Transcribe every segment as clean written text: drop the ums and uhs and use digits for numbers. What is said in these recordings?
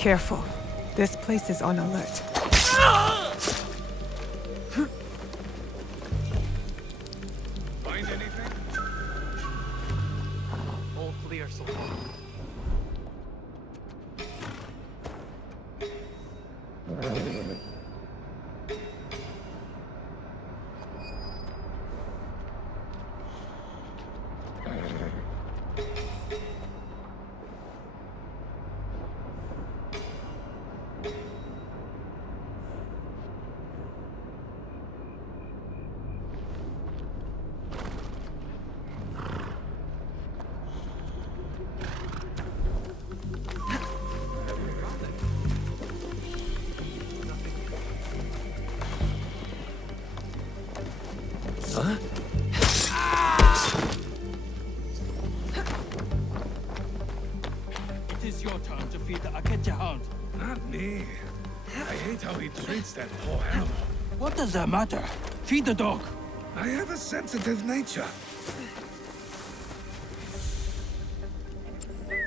Careful. This place is on alert. Find anything? All clear so far. Huh? It is your turn to feed the Akecha hound. Not me. I hate how he treats that poor animal. What does that matter? Feed the dog. I have a sensitive nature.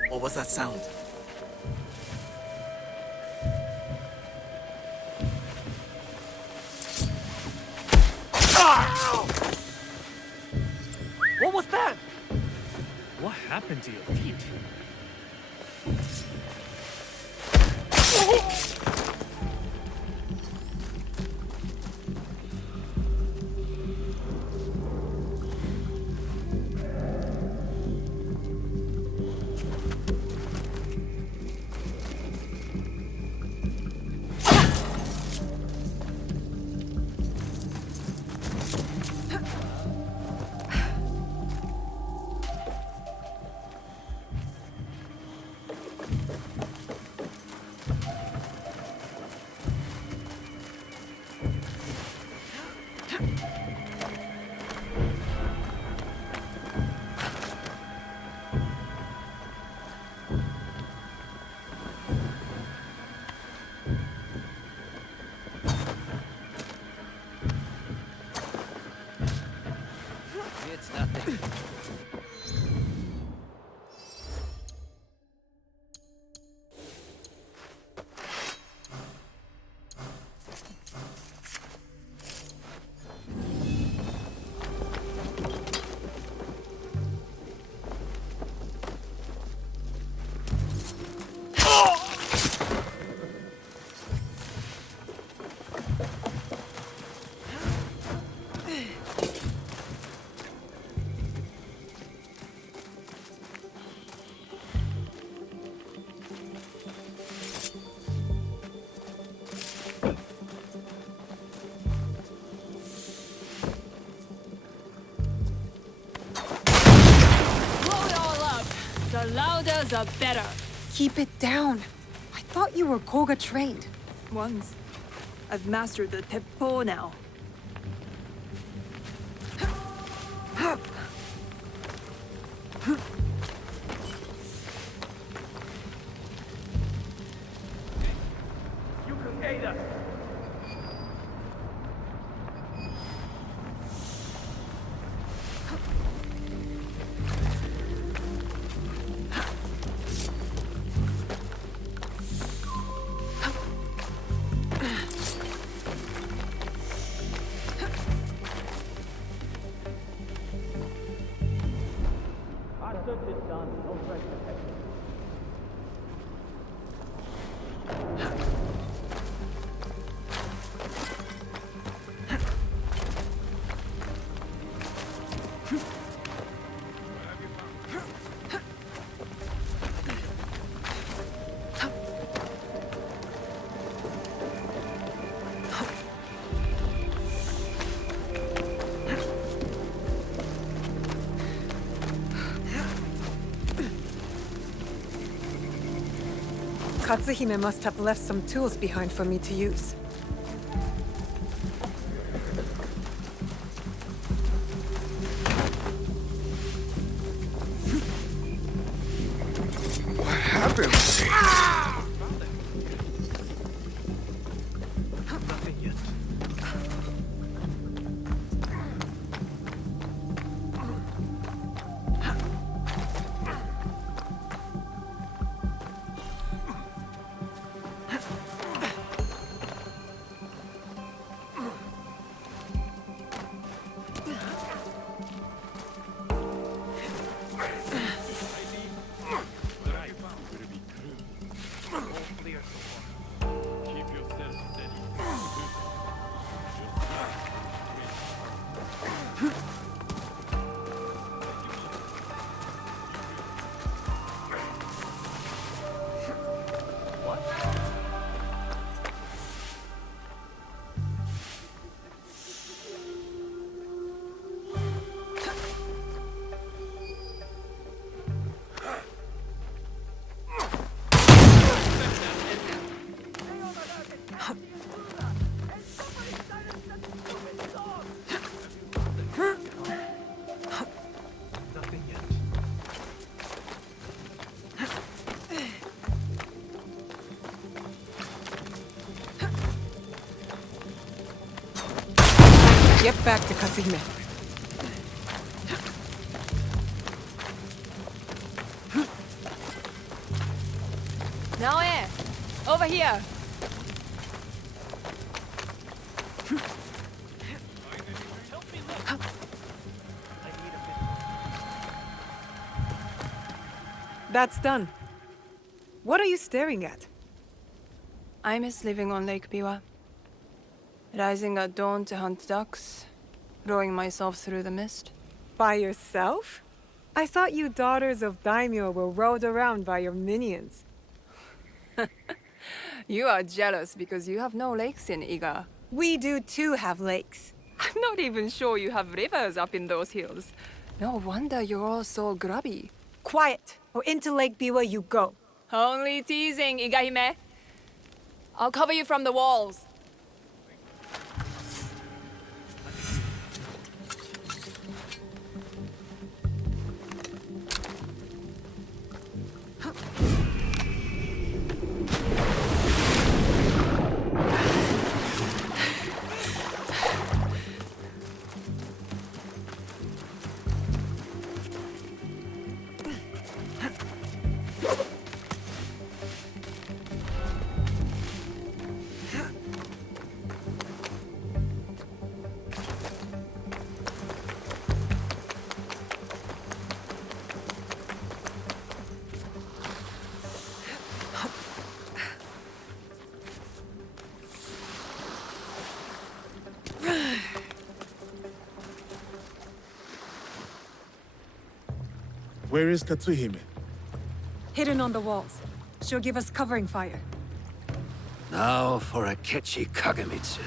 What was that sound? What was that? What happened to your feet? It's nothing. The louder, the better. Keep it down. I thought you were Koga trained. Once. I've mastered the teppo now. You can aid us. Katsuhime must have left some tools behind for me to use. What happened? Nothing yet. Get back to Katsuhime. Naoe, over here. That's done. What are you staring at? I miss living on Lake Biwa. Rising at dawn to hunt ducks, rowing myself through the mist. By yourself? I thought you daughters of daimyo were rowed around by your minions. You are jealous because you have no lakes in Iga. We do too have lakes. I'm not even sure you have rivers up in those hills. No wonder you're all so grubby. Quiet, or into Lake Biwa you go. Only teasing, Igahime. I'll cover you from the walls. Where is Katsuhime? Hidden on the walls. She'll give us covering fire. Now for Akechi Kagemitsu.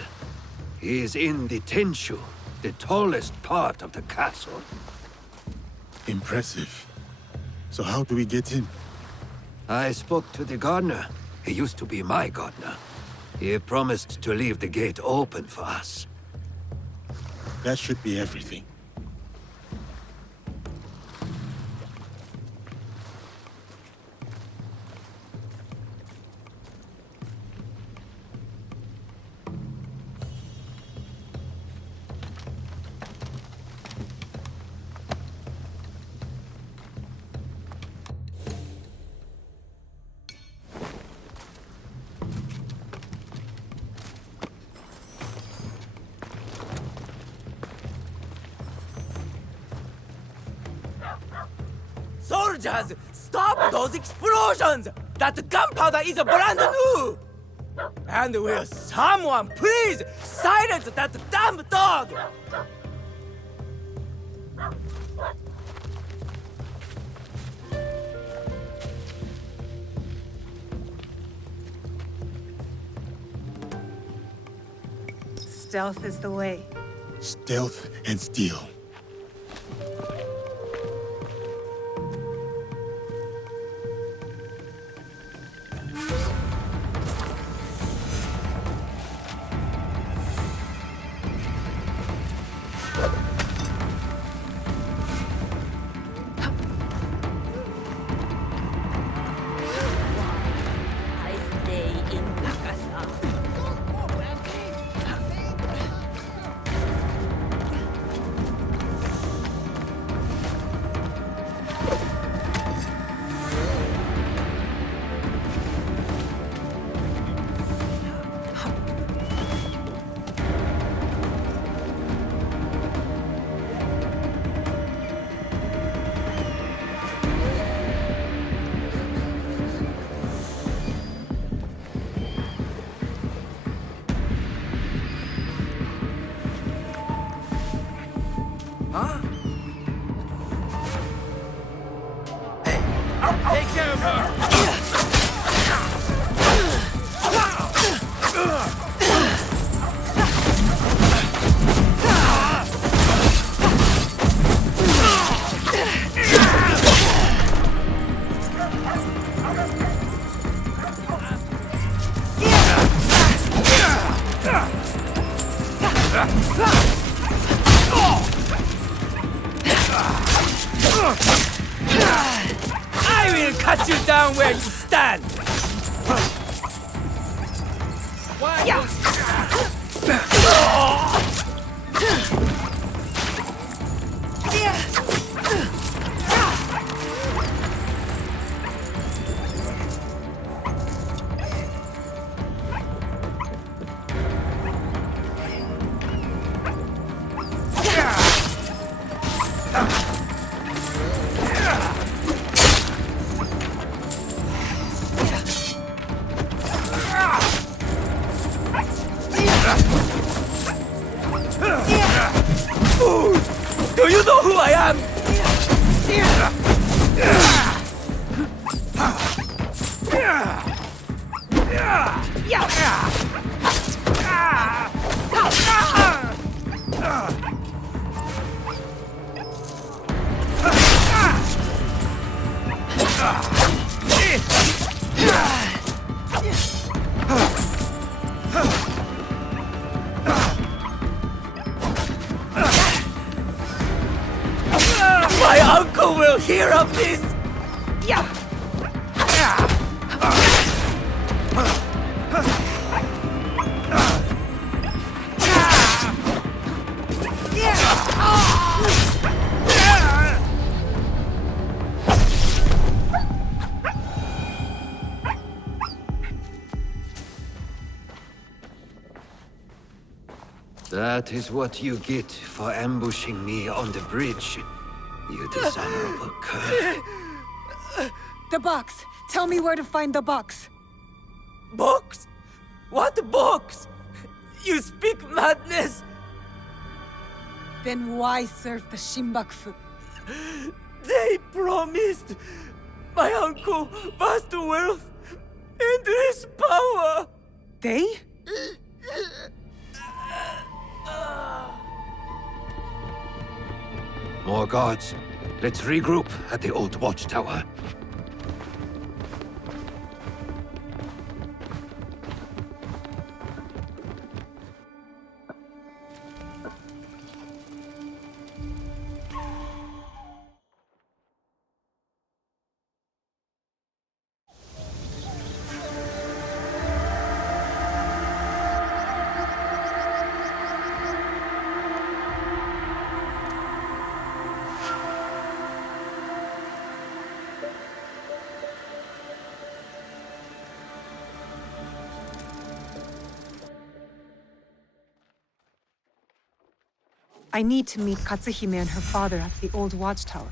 He is in the Tenshu, the tallest part of the castle. Impressive. So how do we get in? I spoke to the gardener. He used to be my gardener. He promised to leave the gate open for us. That should be everything. Soldiers, stop those explosions! That gunpowder is brand new! And will someone please silence that damn dog? Stealth is the way. Stealth and steel. I stay in Nakasa. Huh? Take care of her! I will cut you down where you stand! Why? Do you know who I am? My uncle will hear of this! That is what you get for ambushing me on the bridge, you dishonorable cur. The box! Tell me where to find the box! Box? What box? You speak madness! Then why serve the Shinbakufu? They promised my uncle vast wealth and his power! They? More guards. Let's regroup at the old watchtower. I need to meet Katsuhime and her father at the old watchtower.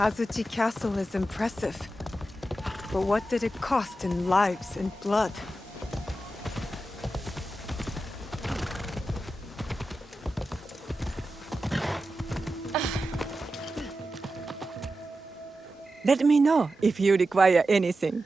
Azuchi Castle is impressive. But what did it cost in lives and blood? Let me know if you require anything.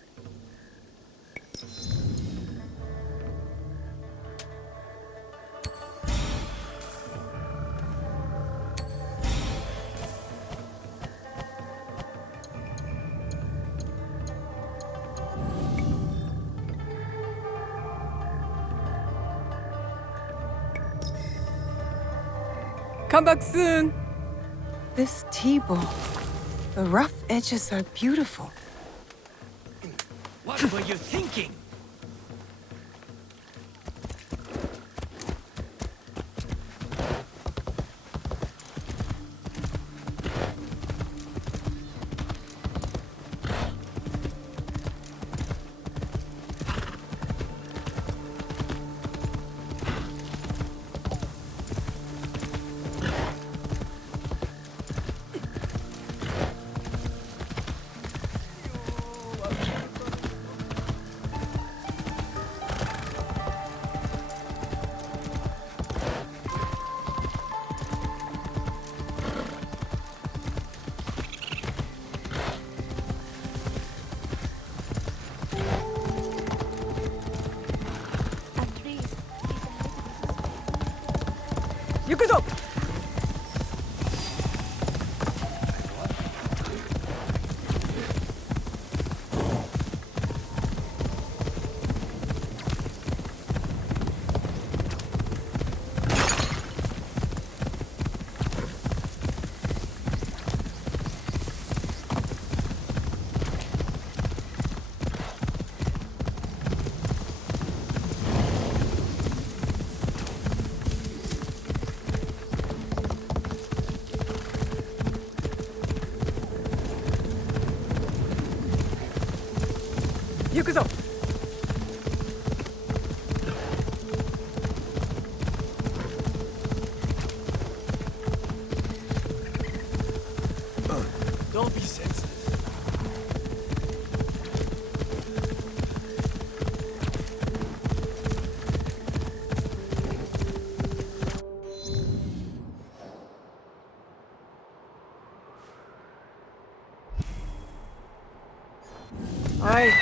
Come back soon. This T-bowl. The rough edges are beautiful. What were you thinking? Yukuzo! Yukuzo! Don't be sensitive. Aye.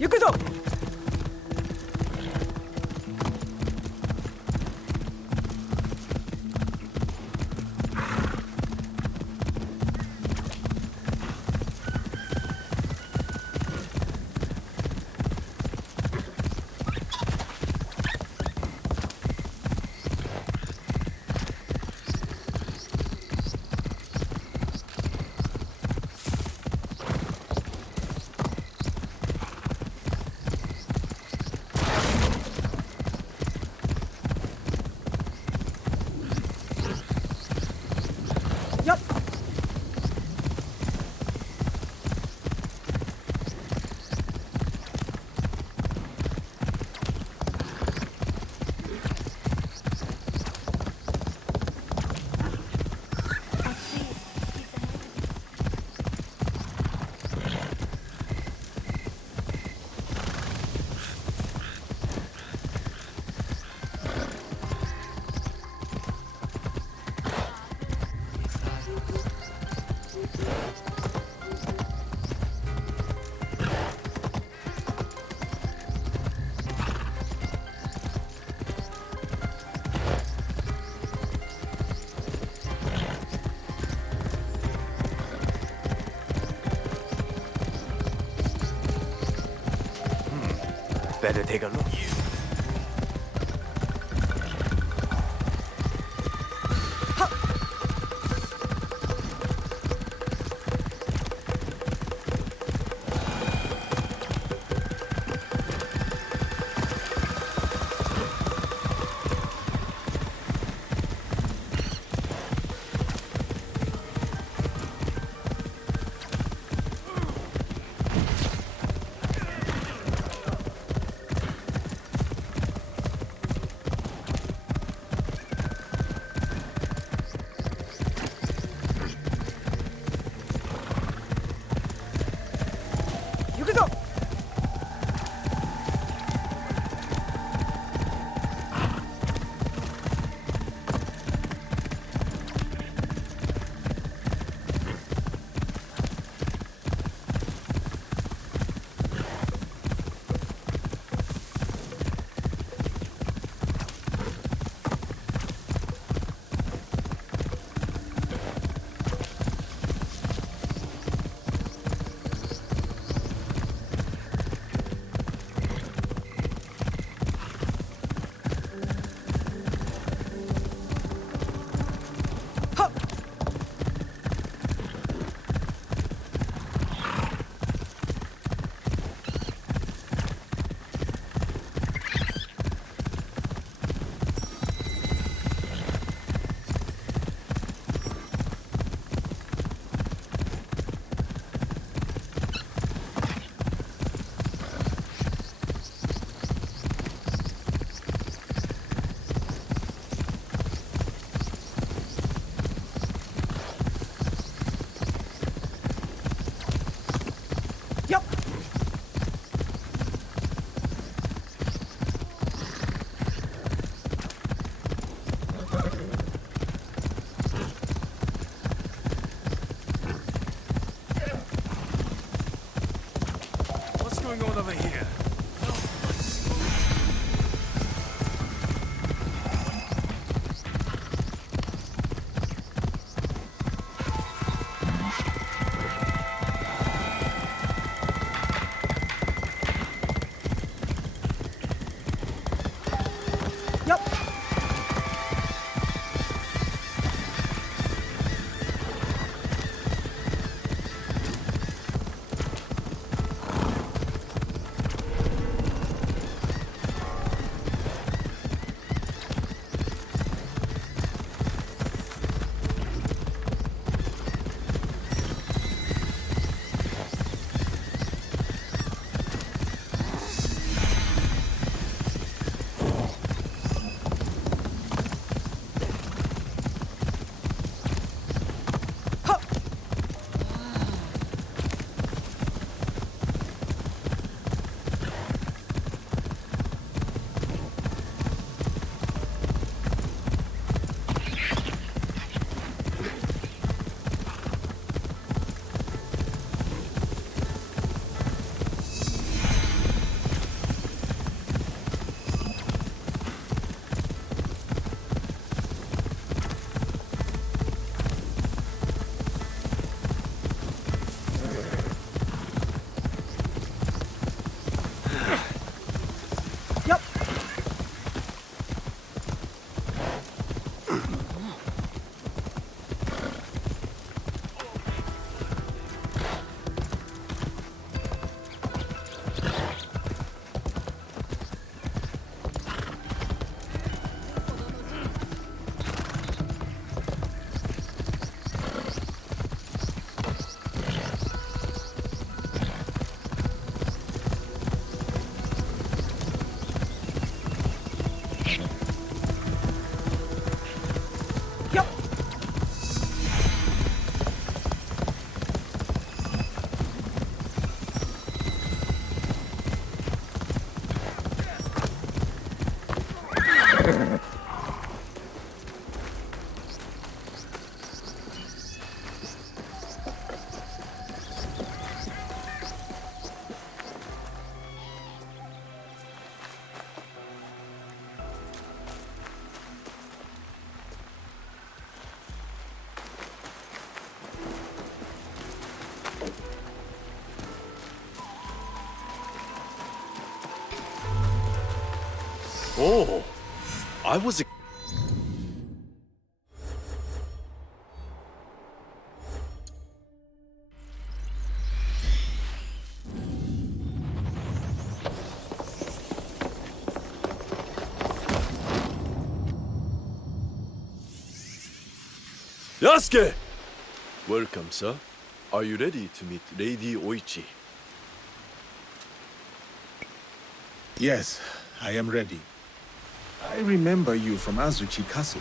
Yukuzo! Yup! Better take a look. 行くぞ What's going on over here? Oh, I was. Yasuke! Welcome, sir. Are you ready to meet Lady Oichi? Yes, I am ready. I remember you from Azuchi Castle.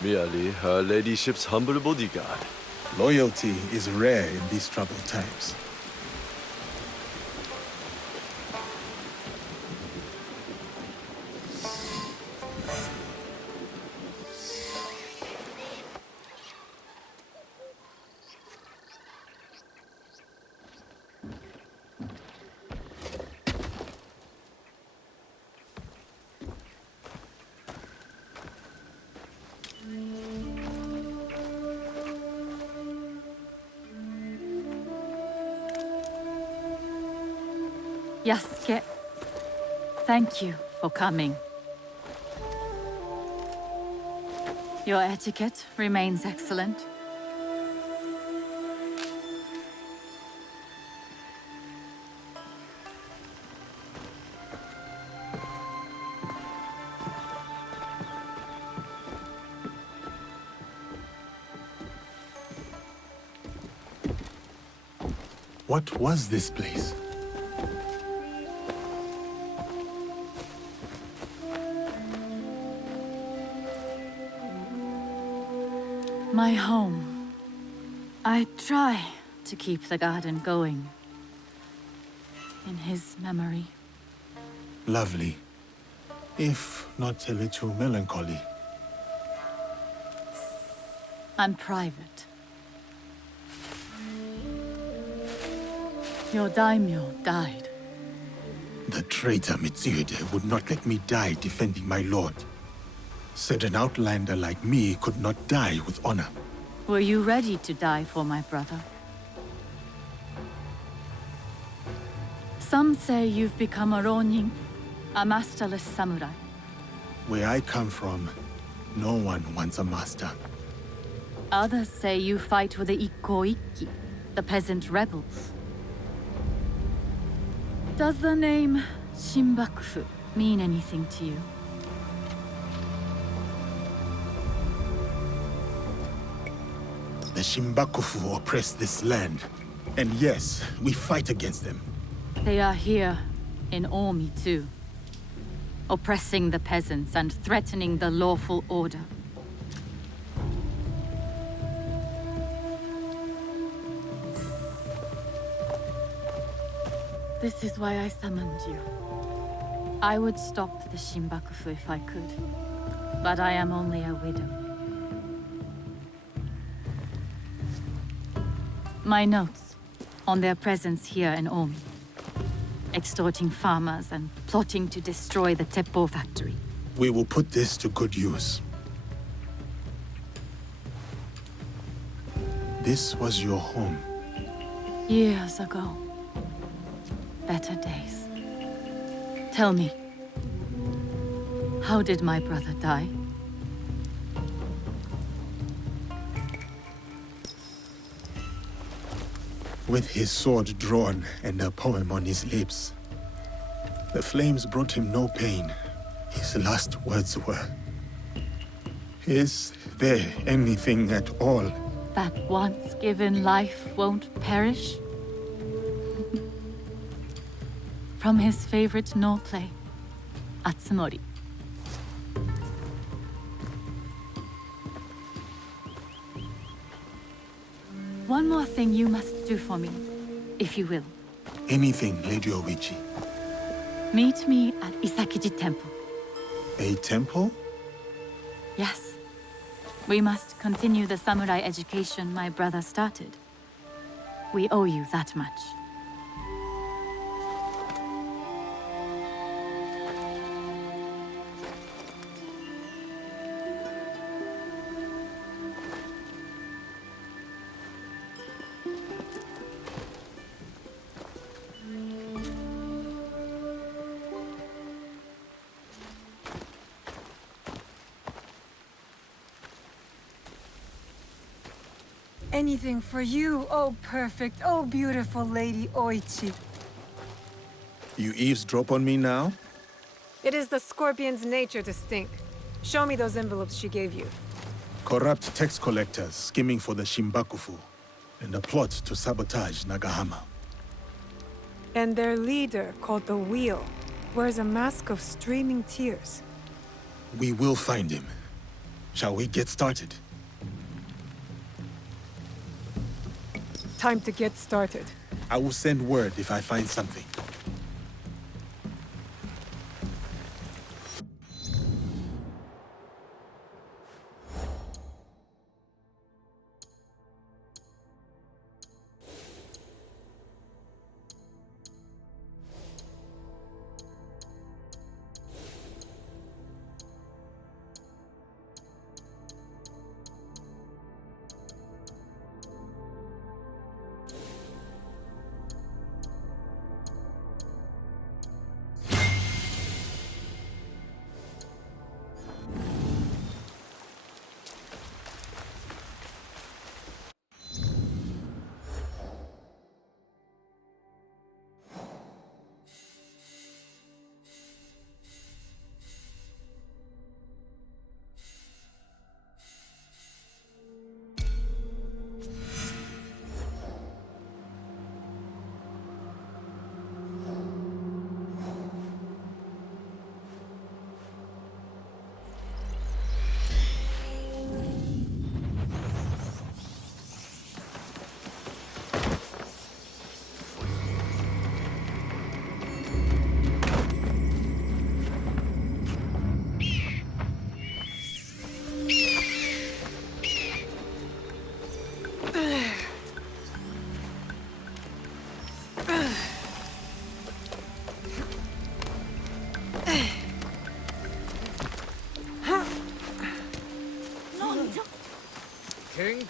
Merely her ladyship's humble bodyguard. Loyalty is rare in these troubled times. Yasuke, thank you for coming. Your etiquette remains excellent. What was this place? My home. I try to keep the garden going. In his memory. Lovely. If not a little melancholy. And private. Your daimyo died. The traitor Mitsuhide would not let me die defending my lord. Said an outlander like me could not die with honor. Were you ready to die for my brother? Some say you've become a ronin, a masterless samurai. Where I come from, no one wants a master. Others say you fight with the Ikko-Ikki, the peasant rebels. Does the name Shinbakufu mean anything to you? The Shinbakufu oppress this land. And yes, we fight against them. They are here in Omi too. Oppressing the peasants and threatening the lawful order. This is why I summoned you. I would stop the Shinbakufu if I could, but I am only a widow. My notes on their presence here in Omi. Extorting farmers and plotting to destroy the Teppo factory. We will put this to good use. This was your home. Years ago. Better days. Tell me, how did my brother die? With his sword drawn and a poem on his lips. The flames brought him no pain. His last words were, "Is there anything at all?" That once given life won't perish? From his favorite no play, Atsumori. One more thing you must do for me, if you will. Anything, Lady Oichi. Meet me at Isakiji Temple. A temple? Yes. We must continue the samurai education my brother started. We owe you that much. Anything for you, oh perfect, oh beautiful Lady Oichi. You eavesdrop on me now? It is the scorpion's nature to stink. Show me those envelopes she gave you. Corrupt tax collectors skimming for the Shinbakufu, and a plot to sabotage Nagahama. And their leader, called the Wheel, wears a mask of streaming tears. We will find him. Shall we get started? Time to get started. I will send word if I find something.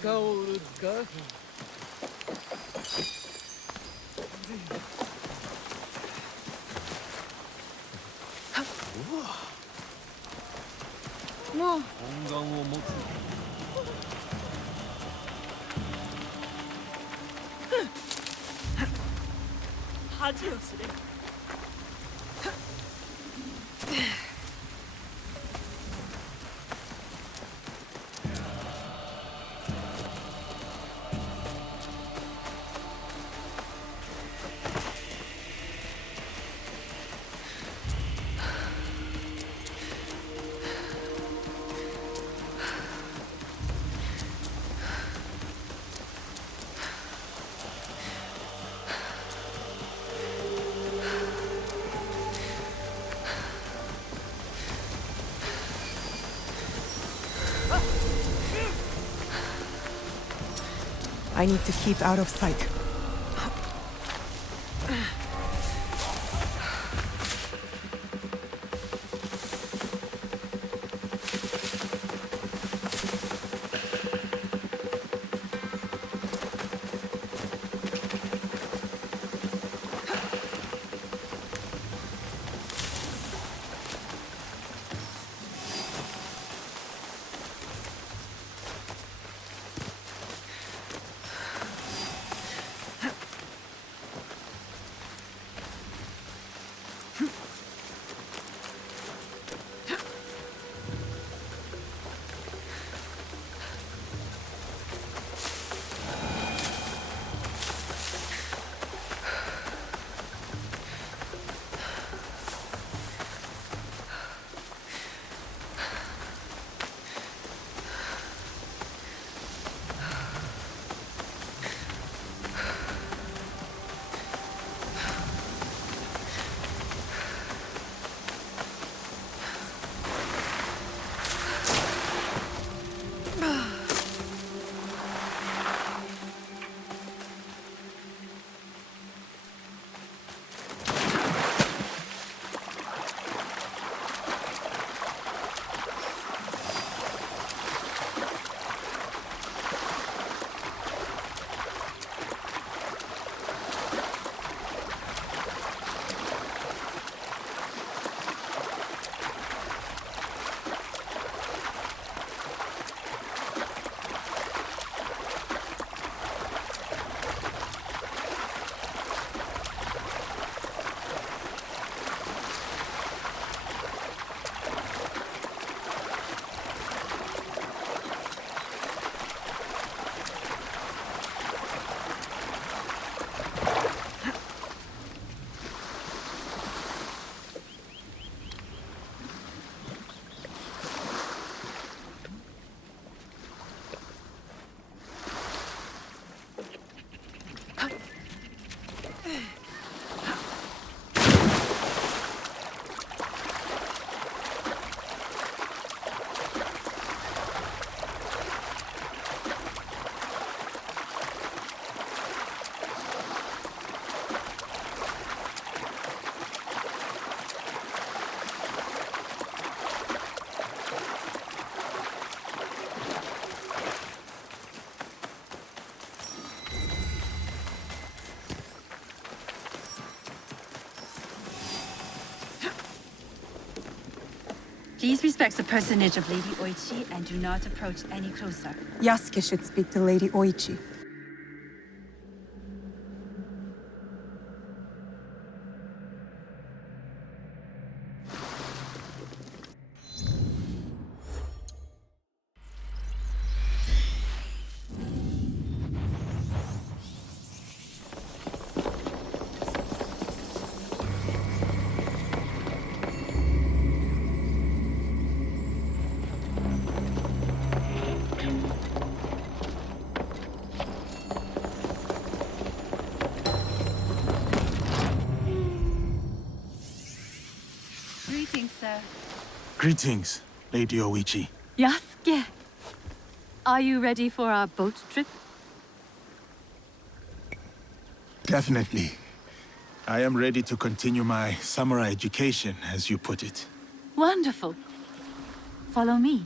果を売るかもう本願を持つ恥を知れ。I need to keep out of sight. Please respect the personage of Lady Oichi and do not approach any closer. Yasuke should speak to Lady Oichi. Greetings, sir. Greetings, Lady Oichi. Yasuke! Are you ready for our boat trip? Definitely. I am ready to continue my samurai education, as you put it. Wonderful. Follow me.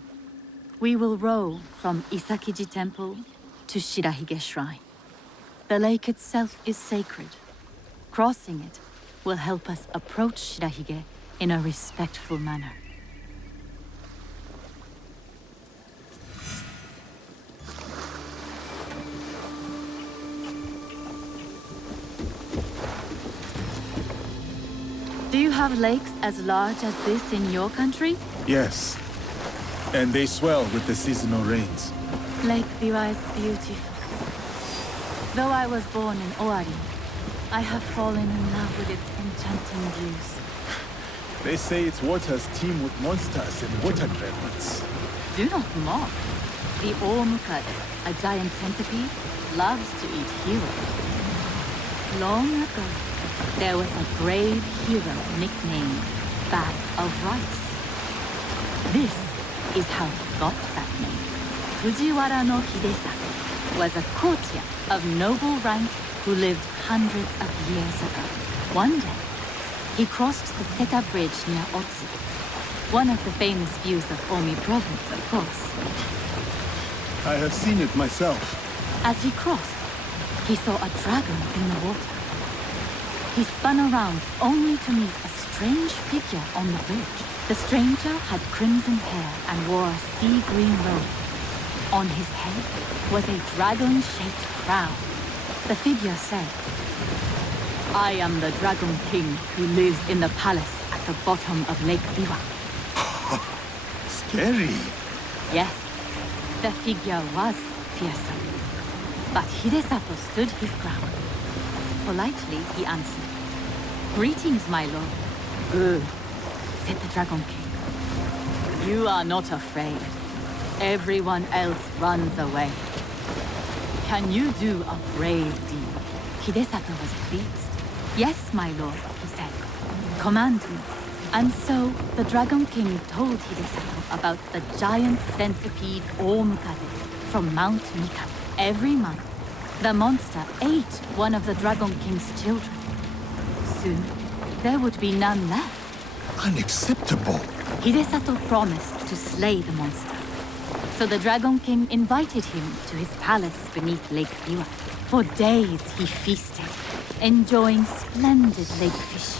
We will row from Isakiji Temple to Shirahige Shrine. The lake itself is sacred. Crossing it will help us approach Shirahige in a respectful manner. Do you have lakes as large as this in your country? Yes. And they swell with the seasonal rains. Lake Biwa is beautiful. Though I was born in Owari, I have fallen in love with its enchanting views. They say its waters teem with monsters and water dragons. Do not mock. The Omukade, a giant centipede, loves to eat heroes. Long ago, there was a brave hero nicknamed Bag of Rice. This is how he got that name. Fujiwara no Hidesato was a courtier of noble rank who lived hundreds of years ago. One day, he crossed the Seta Bridge near Otsu, one of the famous views of Omi Province, of course. I have seen it myself. As he crossed, he saw a dragon in the water. He spun around only to meet a strange figure on the bridge. The stranger had crimson hair and wore a sea green robe. On his head was a dragon-shaped crown. The figure said, "I am the Dragon King who lives in the palace at the bottom of Lake Biwa." Scary. Yes, the figure was fearsome. But Hidesato stood his ground. Politely, he answered, "Greetings, my lord." "Good," said the Dragon King. "You are not afraid. Everyone else runs away. Can you do a brave deed?" Hidesato was pleased. "Yes, my lord," he said. "Command me." And so the Dragon King told Hidesato about the giant centipede Omukade from Mount Mikado. Every month, the monster ate one of the Dragon King's children. Soon, there would be none left. Unacceptable. Hidesato promised to slay the monster. So the Dragon King invited him to his palace beneath Lake Biwa. For days he feasted, enjoying splendid lake fish.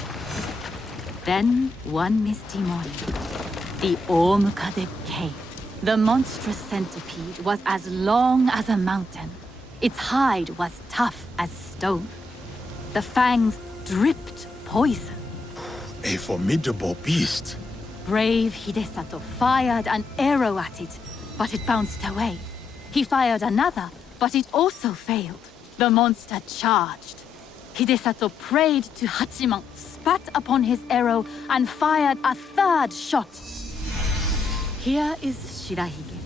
Then, one misty morning, the Omukade came. The monstrous centipede was as long as a mountain. Its hide was tough as stone. The fangs dripped poison. A formidable beast. Brave Hidesato fired an arrow at it, but it bounced away. He fired another, but it also failed. The monster charged. Hidesato prayed to Hachiman, spat upon his arrow, and fired a third shot. Here is Shirahige.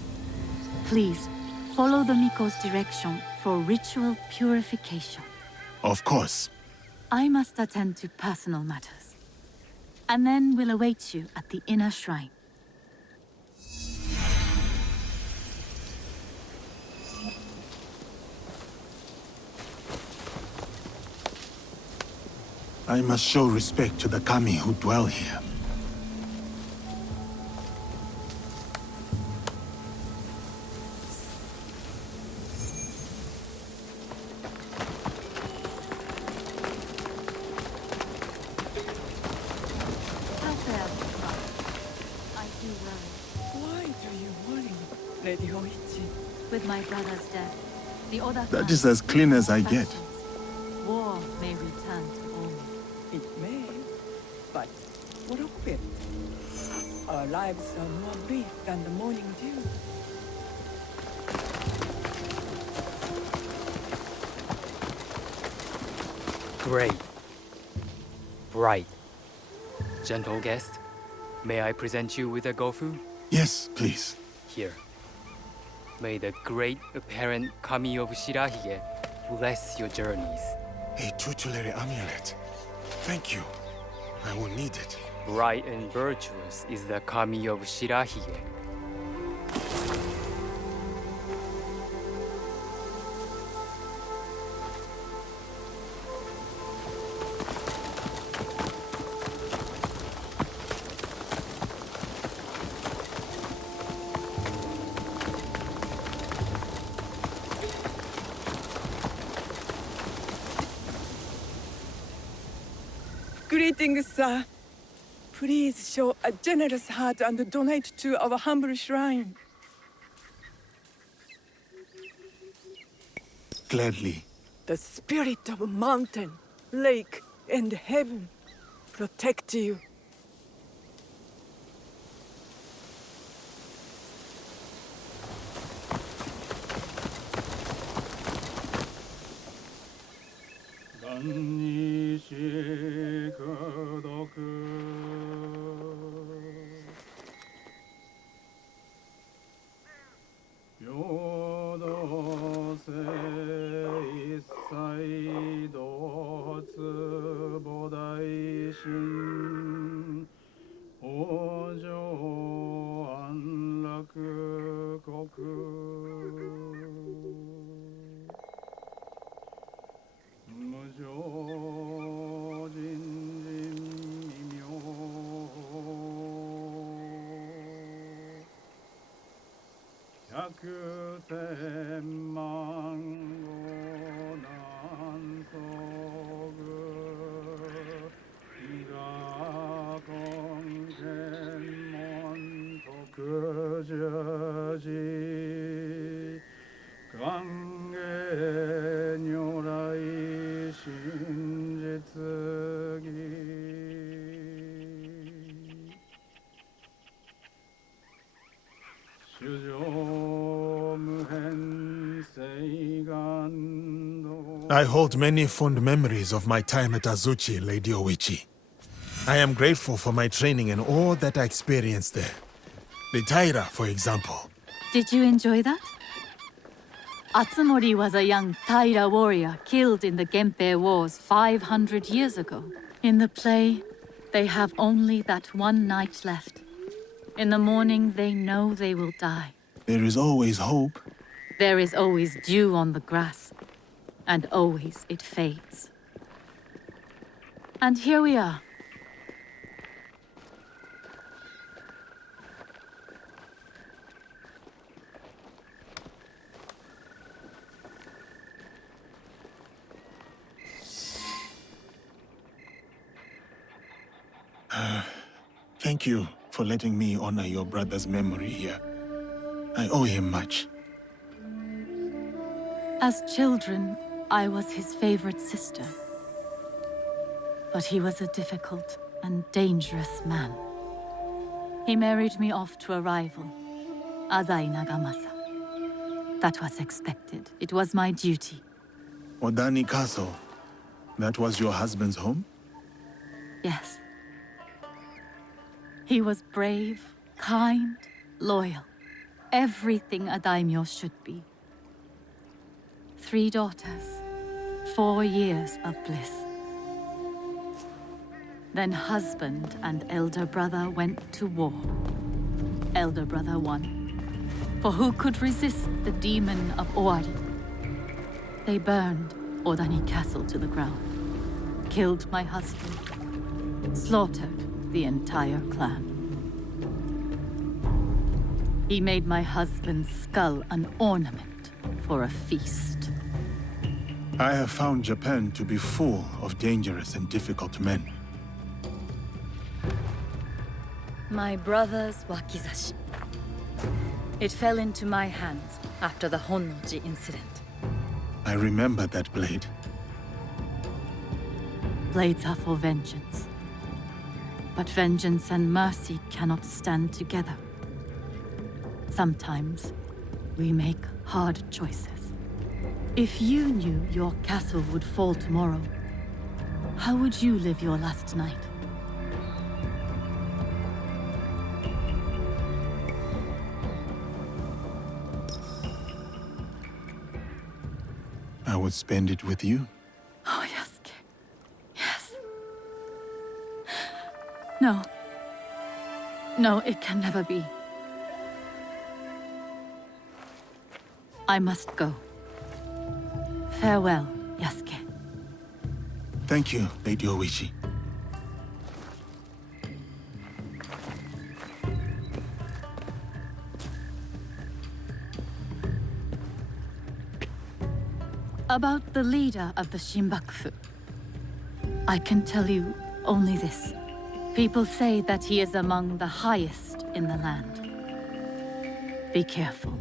Please, follow the Miko's direction for ritual purification. Of course. I must attend to personal matters. And then we'll await you at the inner shrine. I must show respect to the kami who dwell here. How fares the crop? I do worry. Why do you worry, Lady Hoichi? With my brother's death, the Oda That is as clean as I get. War may return to Omi. It may, but what of it? Our lives are more brief than the morning dew. Great. Bright. Gentle guest, may I present you with a gofu? Yes, please. Here. May the great apparent kami of Shirahige bless your journeys. A tutelary amulet. Thank you. I will need it. Bright and virtuous is the kami of Shirahige. Greetings, sir. Please show a generous heart and donate to our humble shrine. Gladly. The spirit of mountain, lake, and heaven protect you. I hold many fond memories of my time at Azuchi, Lady Oichi. I am grateful for my training and all that I experienced there. The Taira, for example. Did you enjoy that? Atsumori was a young Taira warrior killed in the Genpei Wars 500 years ago. In the play, they have only that one night left. In the morning, they know they will die. There is always hope. There is always dew on the grass, and always it fades. And here we are. Thank you for letting me honor your brother's memory here. I owe him much. As children, I was his favorite sister. But he was a difficult and dangerous man. He married me off to a rival, Azai Nagamasa. That was expected. It was my duty. Odani Castle. That was your husband's home? Yes. He was brave, kind, loyal. Everything a daimyo should be. 3 daughters, 4 years of bliss. Then husband and elder brother went to war. Elder brother won. For who could resist the demon of Owari? They burned Odani Castle to the ground, killed my husband, slaughtered the entire clan. He made my husband's skull an ornament for a feast. I have found Japan to be full of dangerous and difficult men. My brother's wakizashi. It fell into my hands after the Honnoji incident. I remember that blade. Blades are for vengeance. But vengeance and mercy cannot stand together. Sometimes, we make hard choices. If you knew your castle would fall tomorrow, how would you live your last night? I would spend it with you. Oh, Yasuke. Yes. No. No, it can never be. I must go. Farewell, Yasuke. Thank you, Lady Oichi. About the leader of the Shinbakufu. I can tell you Only this. People say that he is among the highest in the land. Be careful.